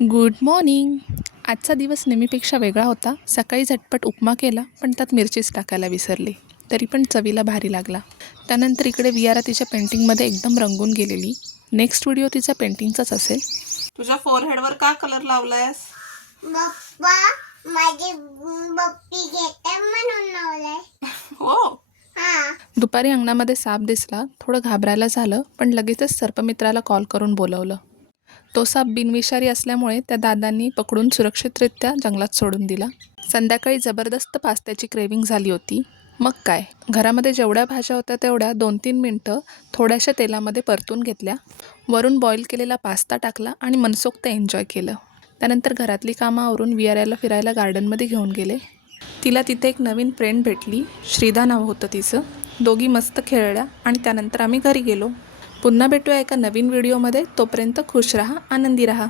Good morning. आजचा दिवस नेहमीपेक्षा वेगळा होता. सकाळी झटपट उपमा केला, पण त्यात मिरचीच टाकायला विसरली. तरी पण चवीला भारी लागला. त्यानंतर इकडे वियारा तिच्या पेंटिंगमध्ये एकदम रंगून गेलेली. नेक्स्ट व्हिडिओ तिचा पेंटिंगचाच असेल. तुझ्या फोरहेडवर का कलर लावलायस? पप्पा माझी बप्पी घेते म्हणून लावलंय. हो. हा दुपारी अंगणामध्ये साप दिसला. थोडं घाबरायला झालं, पण लगेचच सर्पमित्राला कॉल करून बोलवलं. तो साप बिनविषारी असल्यामुळे त्या दादांनी पकडून सुरक्षितरित्या जंगलात सोडून दिला. संध्याकाळी जबरदस्त पास्त्याची क्रेविंग झाली होती. मग काय, घरामध्ये जेवढ्या भाज्या होत्या तेवढ्या 2-3 मिनटं थोड्याशा तेलामध्ये परतून घेतल्या. वरून बॉईल केलेला पास्ता टाकला आणि मनसोक्त एन्जॉय केलं. त्यानंतर घरातली कामं आवरून वियाराला फिरायला गार्डनमध्ये घेऊन गेले. तिला तिथे एक नवीन फ्रेंड भेटली. श्रीदा नाव होतं तिचं. दोघी मस्त खेळल्या आणि त्यानंतर आम्ही घरी गेलो. पुन्हा भेटूया एका नवीन व्हिडिओमध्ये. तोपर्यंत खुश राहा, आनंदी राहा.